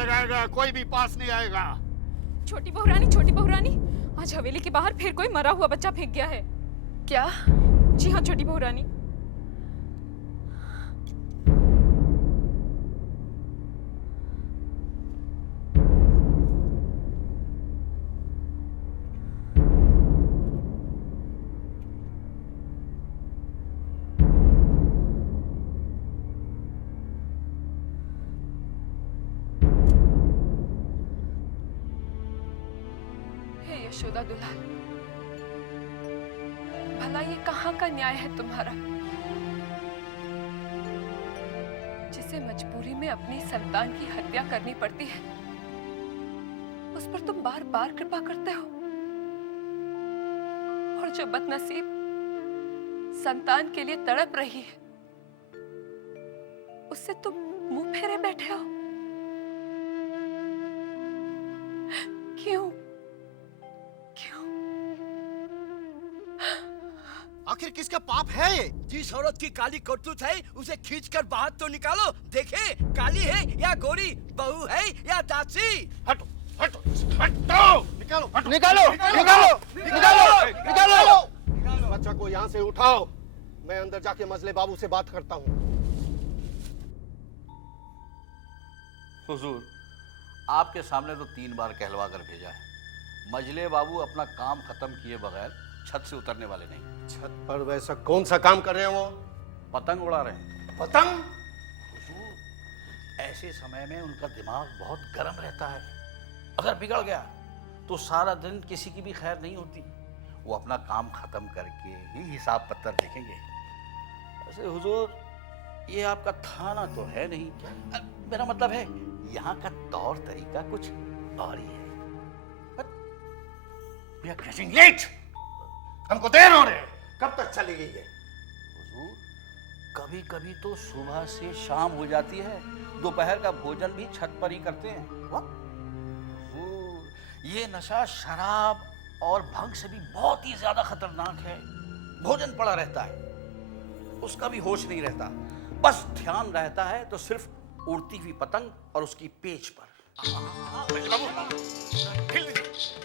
लगाएगा, कोई भी पास नहीं आएगा। छोटी बहू रानी, आज हवेली के बाहर फिर कोई मरा हुआ बच्चा फेंक गया है। क्या? जी हाँ छोटी बहू रानी। यशोदा दुलाल, भला ये कहाँ का न्याय है तुम्हारा, जिसे मजबूरी में अपनी संतान की हत्या करनी पड़ती है, उस पर तुम बार बार कृपा करते हो, और जो बदनसीब संतान के लिए तड़प रही है, उससे तुम मुंह फेरे बैठे हो। क्यों? आखिर किसका पाप है ये? जिस औरत की काली करतूत है उसे खींचकर बाहर तो निकालो, देखे काली है या गोरी, बहू है या दासी। हटो हटो हटो, निकालो हटो, निकालो निकालो निकालो निकालो। बच्चा को यहाँ से उठाओ, मैं अंदर जाके मजले बाबू से बात करता हूँ। हुजूर, आपके सामने तो 3 बार कहलवा कर भेजा है। मजले बाबू अपना काम खत्म किए बगैर छत से उतरने वाले नहीं। छत पर वैसा कौन सा काम कर रहे हैं वो? पतंग उड़ा रहे हैं। पतंग? हुजूर, ऐसे समय में उनका दिमाग बहुत गर्म रहता है। अगर बिगड़ गया तो सारा दिन किसी की भी खैर नहीं होती। वो अपना काम खत्म करके ही हिसाब पत्तर देखेंगे। वैसे हुजूर, ये आपका थाना तो है नहीं, मेरा मतलब है यहाँ का तौर तरीका कुछ और ही है। We are getting late. हमको देर हो रही है। कब तक चलेगी ये? हुजूर, कभी कभी तो सुबह से शाम हो जाती है, दोपहर का भोजन भी छत पर ही करते हैं। हुजूर, ये नशा शराब और भंग से भी बहुत ही ज्यादा खतरनाक है। भोजन पड़ा रहता है, उसका भी होश नहीं रहता, बस ध्यान रहता है तो सिर्फ उड़ती हुई पतंग और उसकी पेच पर।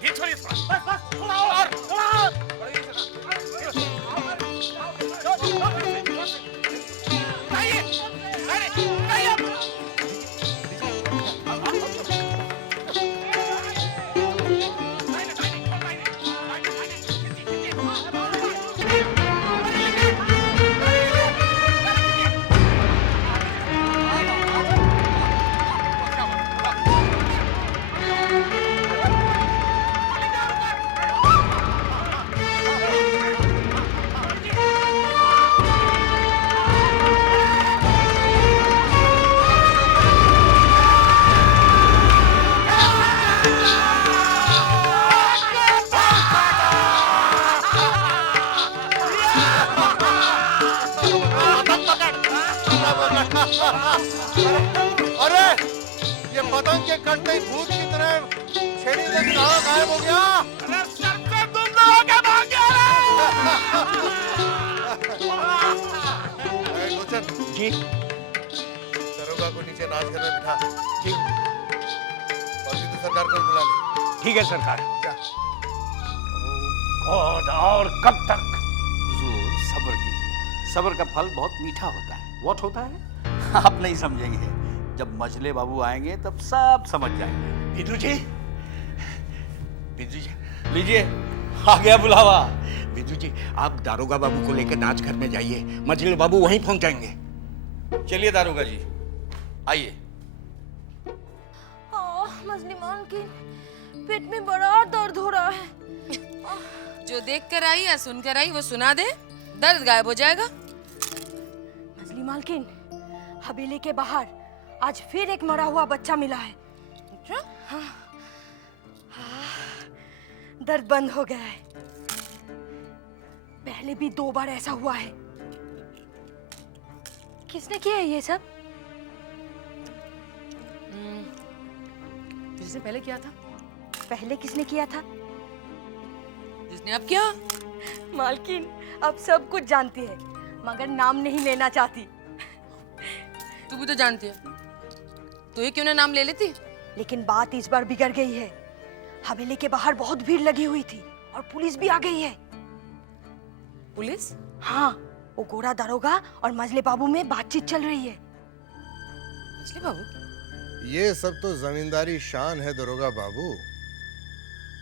ये छोड़िए थोड़ा, बस थोड़ा और। अरे ये पतंग के कटते ही भूत की तरह छेड़ी से कहाँ गायब हो गया? अरे सर पे दुम्बा होके भाग गया रे। लोचन जी दरोगा को नीचे नाच घर में बिठा। जी और भी तो सरकार को बुला ले। ठीक है सरकार। जा। और कब तक? हुजूर, सब्र कीजिए, सब्र का फल बहुत मीठा होता है। व्हाट होता है? आप नहीं समझेंगे, जब मजले बाबू आएंगे तब सब समझ जाएंगे। बिंदु जी, लीजिए, आ गया बुलावा। बिंदु जी, आप दारोगा बाबू को लेकर नाच घर में जाइए, मजले बाबू वहीं पहुंच जाएंगे। चलिए दारोगा जी, आइए। मजलिमान की पेट में बड़ा दर्द हो रहा है। जो देख कर आई या सुन कर आई वो सुना दे, दर्द गायब हो जाएगा। मजली मालकिन, हवेली के बाहर आज फिर एक मरा हुआ बच्चा मिला है। अच्छा? दर्द बंद हो गया है। पहले भी 2 बार ऐसा हुआ है। किसने किया है ये सब? जिसने पहले किया था। पहले किसने किया था? जिसने अब किया। मालकिन अब सब कुछ जानती है, मगर नाम नहीं लेना चाहती। तू भी तो जानती है, तू ही क्यों ना नाम ले लेती? लेकिन बात इस बार बिगड़ गई है। हवेली के बाहर बहुत भीड़ लगी हुई थी और पुलिस भी आ गई है। पुलिस? हाँ, वो गोरा दरोगा और मजले बाबू में बातचीत चल रही है। मछली बाबू? ये सब तो जमींदारी शान है दरोगा बाबू,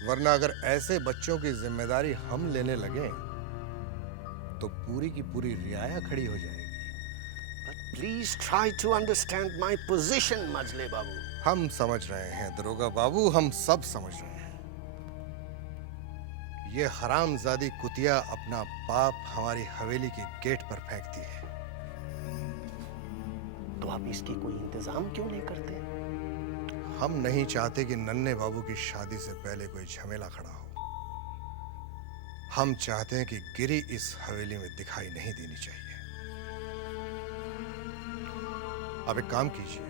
वरना अगर ऐसे बच्चों की जिम्मेदारी हम लेने लगे तो पूरी की पूरी रियाया खड़ी हो जाएगी। But please try to understand my position, मजले बाबू। हम समझ रहे हैं दरोगा बाबू, हम सब समझ रहे हैं। ये हरामजादी कुतिया अपना पाप हमारी हवेली के गेट पर फेंकती है। तो आप इसकी कोई इंतजाम क्यों नहीं करते? हम नहीं चाहते कि नन्हे बाबू की शादी से पहले कोई झमेला खड़ा हो। हम चाहते हैं कि गिरी इस हवेली में दिखाई नहीं देनी चाहिए। अब एक काम कीजिए,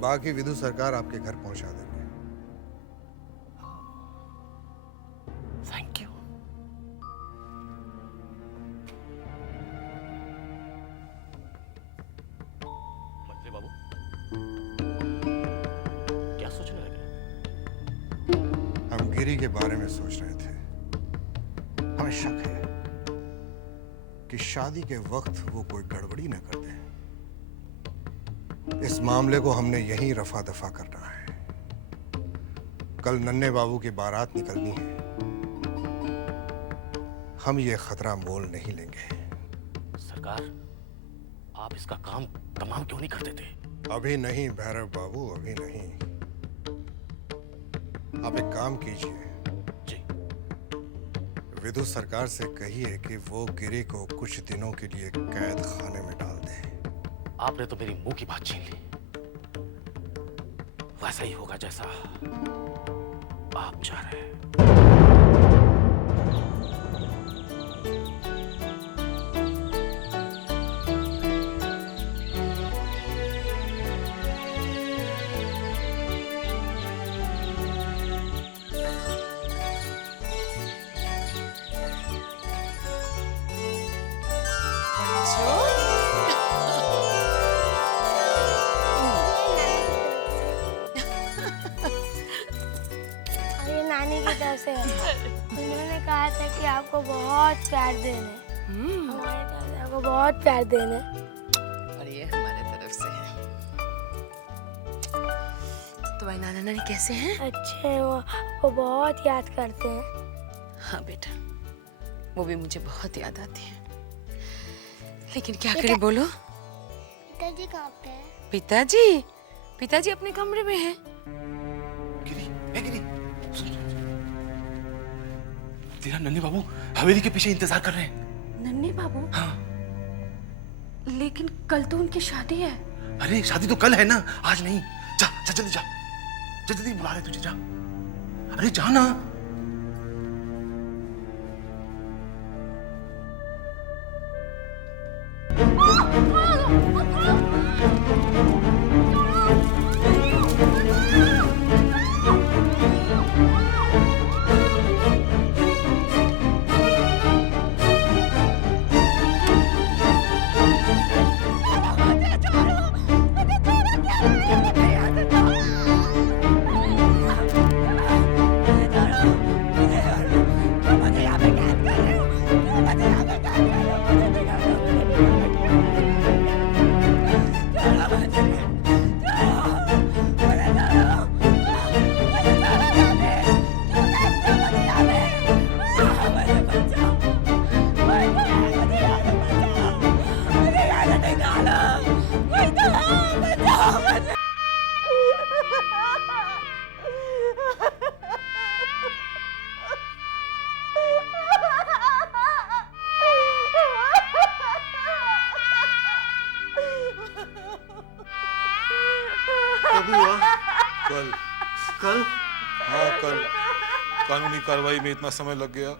बाकी विधु सरकार आपके घर पहुंचा देंगे। Thank you. मंत्री बाबू, क्या सोचने लगे? हम गिरी के बारे में सोच रहे थे। हमें शक है कि शादी के वक्त वो कोई गड़बड़ी न कर दे। इस मामले को हमने यहीं रफा दफा करना है। कल नन्हे बाबू की बारात निकलनी है। हम ये खतरा मोल नहीं लेंगे। सरकार, आप इसका काम तमाम क्यों नहीं करते थे? अभी नहीं भैरव बाबू, अभी नहीं। आप एक काम कीजिए, जी। विधु सरकार से कहिए कि वो गिरी को कुछ दिनों के लिए कैद खाने में डाल दे। आपने तो मेरी मुंह की बात छीन ली। वैसा ही होगा जैसा आप चाह रहे हैं। ये नानी की तरफ से है। उन्होंने कहा था कि आपको बहुत प्यार देने, हमारे तरफ से आपको बहुत प्यार देने। और ये हमारे तरफ से है। तो भाई नाना नानी कैसे हैं? अच्छे हैं वो बहुत याद करते हैं। हाँ बेटा, वो भी मुझे बहुत याद आती है। लेकिन क्या करें बोलो? पिताजी कहाँ पे हैं? पिताजी? पिताजी अपने कमरे में हैं। गिरी, गिरी, तेरा नन्हे बाबू हवेली के पीछे इंतजार कर रहे हैं। नन्हे बाबू? हाँ। लेकिन कल तो उनकी शादी है। अरे शादी तो कल है ना, आज नहीं। जा जा जल्दी जा, जल्दी बुला रहे तुझे, जा। अरे जा ना। कब हुआ? कल। कल? हाँ कल। कानूनी कार्रवाई में इतना समय लग गया।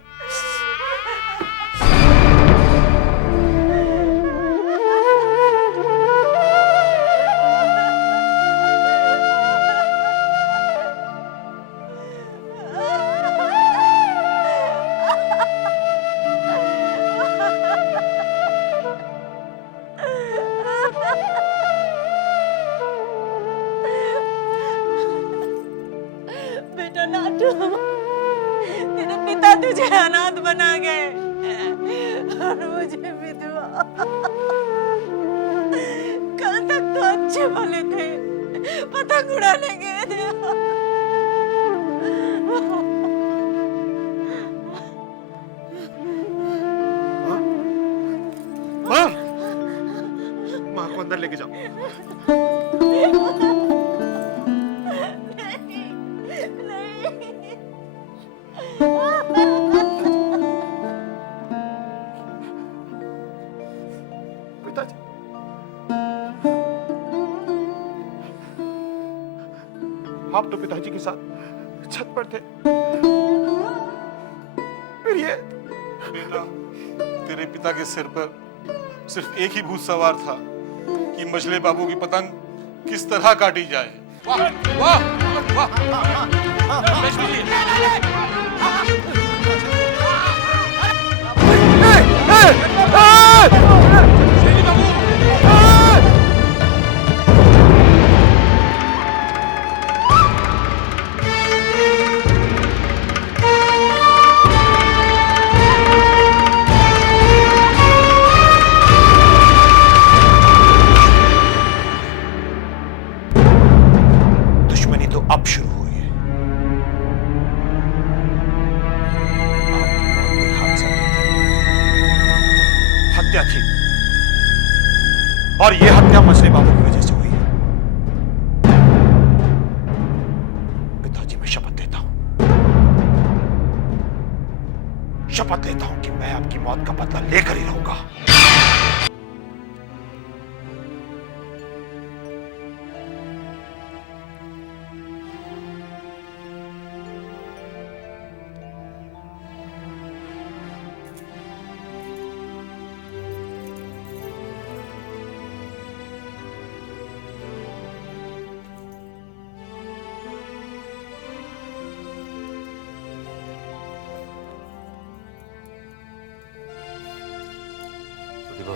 मुझे अनाथ बना गए और मुझे विधवा। कल तक तो अच्छे भले थे, पतंग उड़ाने गए थे। माँ, माँ को अंदर लेके जाओ। पिताजी, आप तो पिताजी के साथ छत पर थे, फिर ये बेटा, तेरे पिता के सिर पर सिर्फ एक ही भूत सवार था कि मजले बाबू की पतंग किस तरह काटी जाए। वाह वाह वाह, लक्ष्मी जी। दुश्मनी तो अब शुरू हुई है। आपकी मौत कोई हादसा नहीं थी, हत्या थी, और यह हत्या मजले बाबू की वजह से हुई है। पिताजी, मैं शपथ लेता हूं, शपथ लेता हूं कि मैं आपकी मौत का बदला लेकर ही रहूंगा।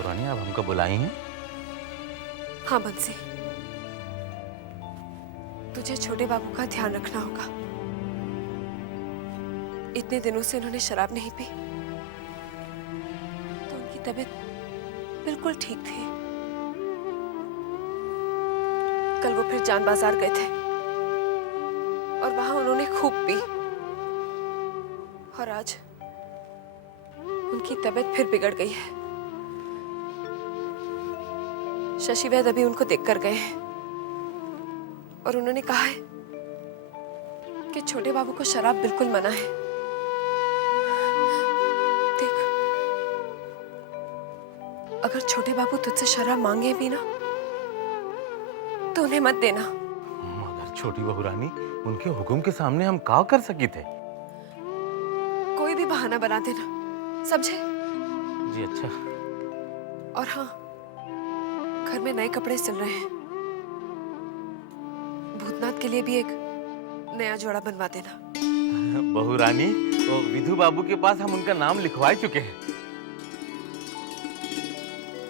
रानी, आप हमको बुलाई हैं? हाँ बंसी, तुझे छोटे बाबू का ध्यान रखना होगा। इतने दिनों से उन्होंने शराब नहीं पी, तो उनकी तबीयत बिल्कुल ठीक थी। कल वो फिर जान बाजार गए थे और वहां उन्होंने खूब पी, और आज उनकी तबीयत फिर बिगड़ गई है। शशि वैद्य अभी उनको देखकर गए हैं और उन्होंने कहा है कि छोटे बाबू को शराब बिल्कुल मना है। देख, अगर छोटे बाबू तुझसे शराब मांगे भी ना, तो उन्हें मत देना। मगर छोटी बहू रानी, उनके हुक्म के सामने हम क्या कर सके थे? कोई भी बहाना बना देना, समझे? जी अच्छा। और हाँ, घर में नए कपड़े सिल रहे हैं, भूतनाथ के लिए भी एक नया जोड़ा बनवा देना। बहू रानी, वो विधु बाबू के पास हम उनका नाम लिखवा चुके हैं।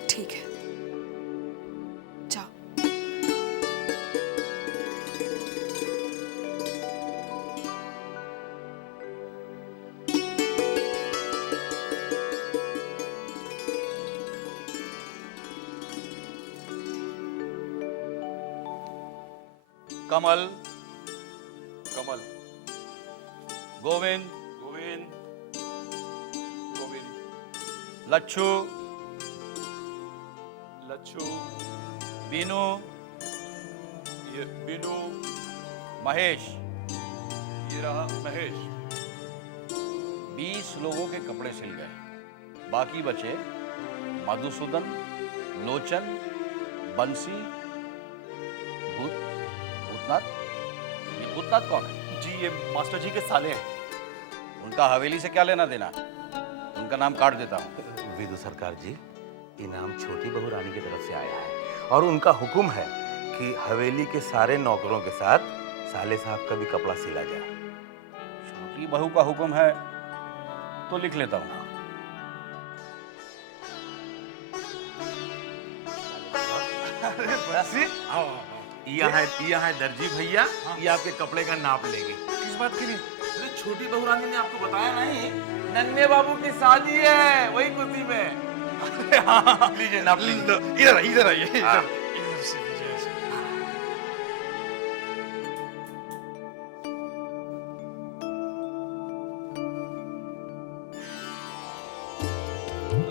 ठीक है, जाओ। कमल, कमल, गोविंद, गोविंद, गोविंद, लच्छू, लच्छू, बीनू, ये बीनू, महेश। ये रहा महेश। 20 लोगों के कपड़े सिल गए, बाकी बचे मधुसूदन, लोचन, बंसी, भूतनाथ। ये भूतनाथ कौन है? जी, ये मास्टर जी के साले हैं। उनका हवेली से क्या लेना देना? उनका नाम काट देता हूँ। विदु सरकार जी, इनाम छोटी बहू रानी की तरफ से आया है और उनका हुक्म है कि हवेली के सारे नौकरों के साथ साले साहब का भी कपड़ा सिला जाए। छोटी बहू का हुक्म है तो लिख लेता हूँ। यहाँ है दर्जी भैया, ये आपके कपड़े का नाप लेंगे। किस बात के लिए? अरे छोटी बहुरानी ने आपको बताया नहीं, नन्हे बाबू की शादी है, वही खुशी में। हाँ, लीजिए नाप लीजिए। इधर आइए हाँ। इधर से लीजिए ऐसे।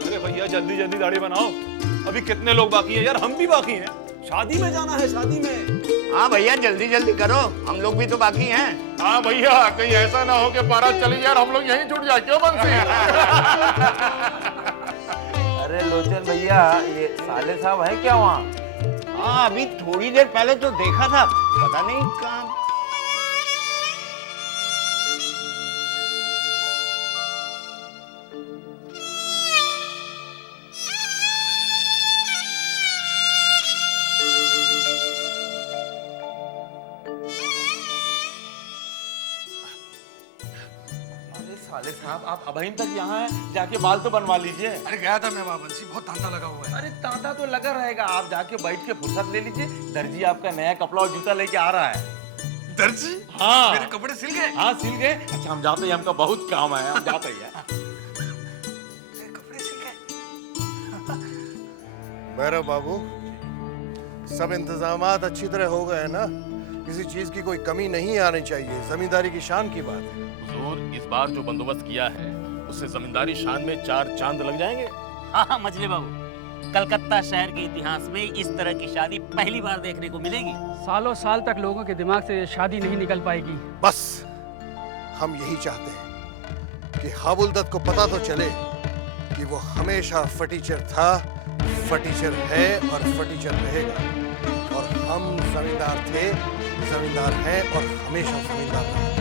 अरे भैया जल्दी जल्दी दाढ़ी बनाओ, अभी कितने लोग बाकी हैं यार, हम भी बाकी हैं, शादी में जाना है, शादी में। हाँ भैया जल्दी जल्दी करो, हम लोग भी तो बाकी हैं। हाँ भैया कहीं ऐसा ना हो कि बारात चली जाए और हम लोग यहीं छूट जाए, क्यों बंसी? अरे लोचन भैया, ये साले साहब है क्या वहाँ? हाँ अभी थोड़ी देर पहले तो देखा था, पता नहीं कहाँ। साले साहब आप अभी तक यहाँ हैं, जाके बाल तो बनवा लीजिए। अरे गया था मैं वहाँ बंसी, बहुत तांता लगा हुआ है। अरे तांता तो लगा रहेगा, आप जाके बैठ के फुर्सत ले लीजिए, दर्जी आपका नया कपड़ा और जूता लेके आ रहा है। दर्जी? हाँ मेरे कपड़े सिल गए? हाँ सिल गए। अच्छा हम जाते हैं, हमका बहुत काम है, हम जाते हैं। मेरे कपड़े सिल गए? भैरव बाबू, सब इंतजामात अच्छी तरह हो गए ना? किसी चीज की कोई कमी नहीं आनी चाहिए, जमींदारी की शान की बात है। हुजूर, इस बार जो बंदोबस्त किया है उससे जमींदारी शान में 4 चांद लग जाएंगे। हाँ मछली बाबू, कलकत्ता शहर के इतिहास में इस तरह की शादी पहली बार देखने को मिलेगी। सालों साल तक लोगों के दिमाग से ये शादी नहीं निकल पाएगी। बस हम यही चाहते हैं कि हबुलदत को पता तो चले कि वो हमेशा फटीचर था, फटीचर है और फटीचर रहेगा, और हम जमींदार थे, जमींदार हैं और हमेशा जमींदार रहेंगे।